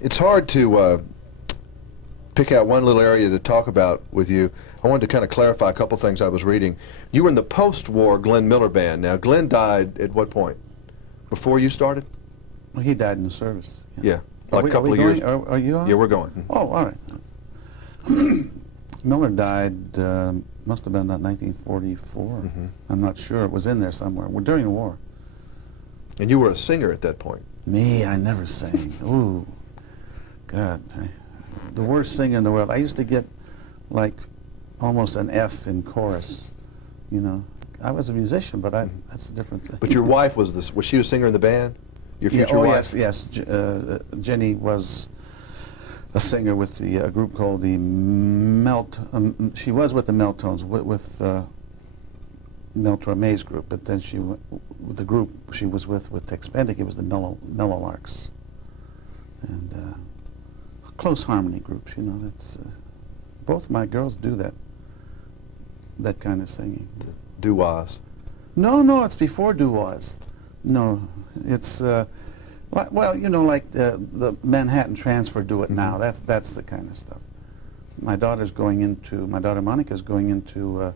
It's hard to pick out one little area to talk about with you. I wanted to kind of clarify a couple things I was reading. You were in the post-war Glenn Miller Band. Now, Glenn died at what point? Before you started? Well, he died in the service. Yeah, like a couple of going? years. Are you on? Yeah, we're going. Oh, all right. Miller died, must have been about 1944. I'm not sure. It was in there somewhere. Well, during the war. And you were a singer at that point. Me, I never sang. Ooh, God. The worst singer in the world. I used to get like almost an F in chorus, you know. I was a musician, but that's a different thing. But your wife was she a singer in the band? Your future wife? Yes. Jenny was a singer with the group called the she was with the Meltones, with Mel Torme's group, but then she went with the group she was with Tex Bendick. It was the Mellolarks, and close harmony groups. You know, that's both my girls do that kind of singing. Doo-wahs. No, it's before doo-wahs. No, it's well, you know, like the Manhattan Transfer do it now. That's the kind of stuff. My daughter Monica's going into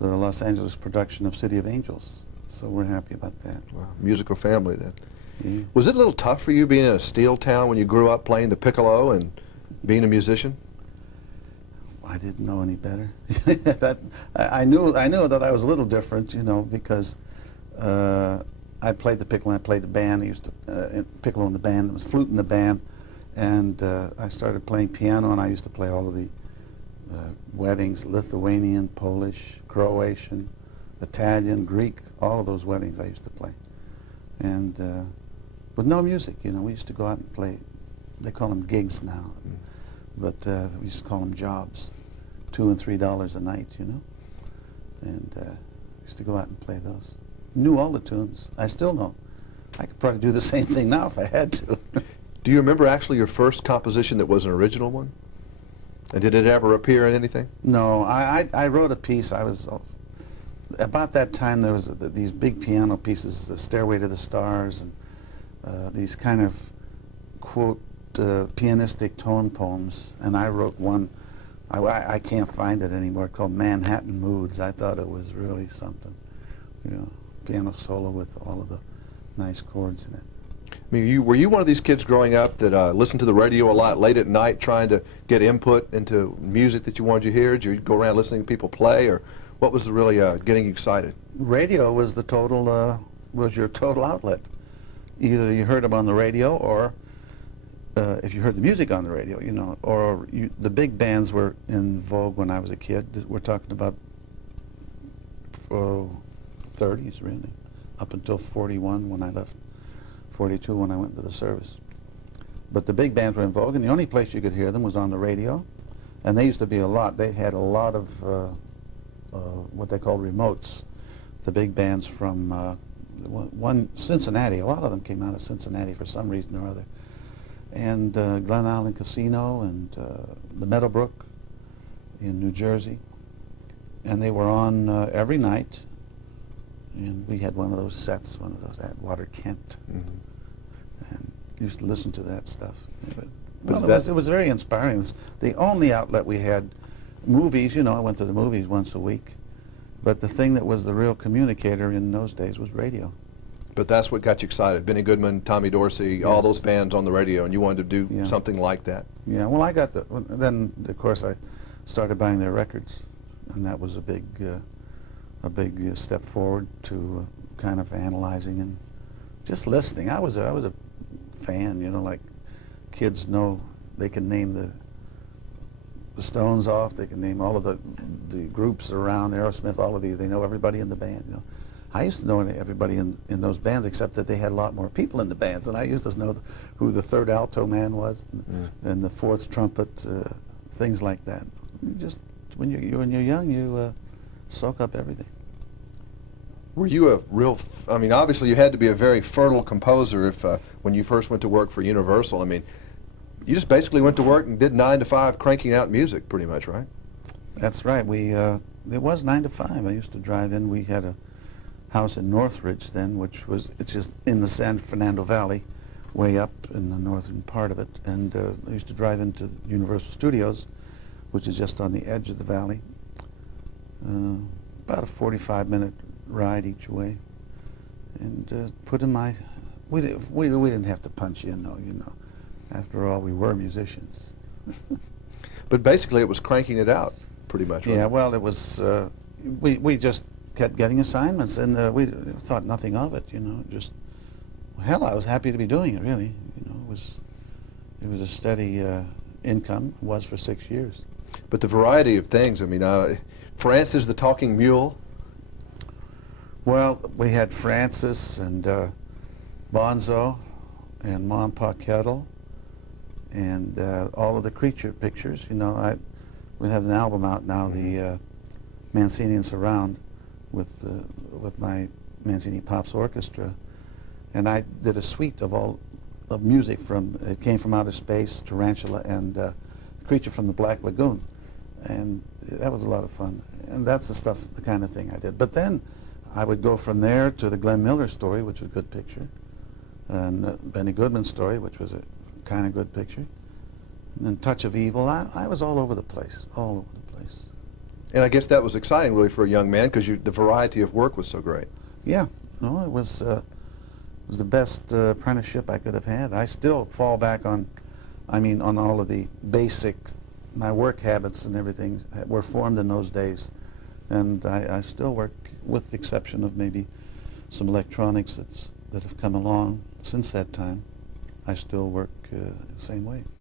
the Los Angeles production of City of Angels, so we're happy about that. Wow, musical family then. Yeah. Was it a little tough for you being in a steel town when you grew up playing the piccolo and being a musician? I didn't know any better. I knew that I was a little different, you know, because I played the piccolo. I played the band. I used to piccolo in the band. There was flute in the band, and I started playing piano. And I used to play all of the weddings: Lithuanian, Polish, Croatian, Italian, Greek. All of those weddings I used to play, and with no music. You know, we used to go out and play. They call them gigs now, but we used to call them jobs, $2 and $3 a night. You know, and used to go out and play those. Knew all the tunes. I still know. I could probably do the same thing now if I had to. Do you remember actually your first composition that was an original one? And did it ever appear in anything? No, I wrote a piece. I was about that time. There was these big piano pieces, the Stairway to the Stars, and these kind of quote pianistic tone poems. And I wrote one. I can't find it anymore. Called Manhattan Moods. I thought it was really something. You know, piano solo with all of the nice chords in it. I mean, were you one of these kids growing up that listened to the radio a lot late at night trying to get input into music that you wanted to hear? Did you go around listening to people play, or what was really getting you excited? Radio was the total, was your total outlet. Either you heard them on the radio, or if you heard the music on the radio, you know, or the big bands were in vogue when I was a kid. We're talking about 30s, really, up until 41 when I left. 42 when I went to the service. But the big bands were in vogue, and the only place you could hear them was on the radio. And they used to be a lot. They had a lot of what they called remotes. The big bands from one Cincinnati. A lot of them came out of Cincinnati for some reason or other. And Glen Island Casino and the Meadowbrook in New Jersey. And they were on every night. And we had one of those sets, one of those at Water Kent, and used to listen to that stuff. But it was very inspiring. It was the only outlet we had. Movies, you know, I went to the movies once a week, but the thing that was the real communicator in those days was radio. But that's what got you excited. Benny Goodman, Tommy Dorsey, Yes. all those bands on the radio, and you wanted to do Yeah. something like that. Yeah, well, I got then of course I started buying their records, and that was a big step forward to kind of analyzing and just listening. I was a fan, you know, like kids know they can name the Stones off, they can name all of the groups around Aerosmith, all of they know everybody in the band, you know. I used to know everybody in those bands, except that they had a lot more people in the bands, and I used to know who the third alto man was and the fourth trumpet, things like that. You just when you're young, you soak up everything. Were you a real, I mean, obviously you had to be a very fertile composer if when you first went to work for Universal. I mean, you just basically went to work and did 9 to 5 cranking out music pretty much, right? That's right. It was 9 to 5. I used to drive in. We had a house in Northridge then, it's just in the San Fernando Valley, way up in the northern part of it. And I used to drive into Universal Studios, which is just on the edge of the valley. About a 45-minute ride each way. And put in my... We didn't have to punch in, though, you know. After all, we were musicians. But basically, it was cranking it out, pretty much, right? Yeah, well, it was... we just kept getting assignments, and we thought nothing of it, you know. Just... Hell, I was happy to be doing it, really. You know, it was a steady income. It was for 6 years. But the variety of things, I mean, Francis the Talking Mule. Well, we had Francis and Bonzo and Mom Pa Kettle and all of the creature pictures. You know, we have an album out now, the Mancini and Surround, with my Mancini Pops Orchestra, and I did a suite of all of music from It Came From Outer Space, Tarantula, and Creature from the Black Lagoon, and that was a lot of fun. And that's the stuff, the kind of thing I did. But then I would go from there to the Glenn Miller story, which was a good picture, and Benny Goodman's story, which was a kind of good picture, and then Touch of Evil. I was all over the place, all over the place. And I guess that was exciting, really, for a young man, because the variety of work was so great. Yeah, no, it was the best apprenticeship I could have had. I still fall back on, on all of the basic, my work habits and everything were formed in those days, and I still work, with the exception of maybe some electronics that have come along since that time. I still work the same way.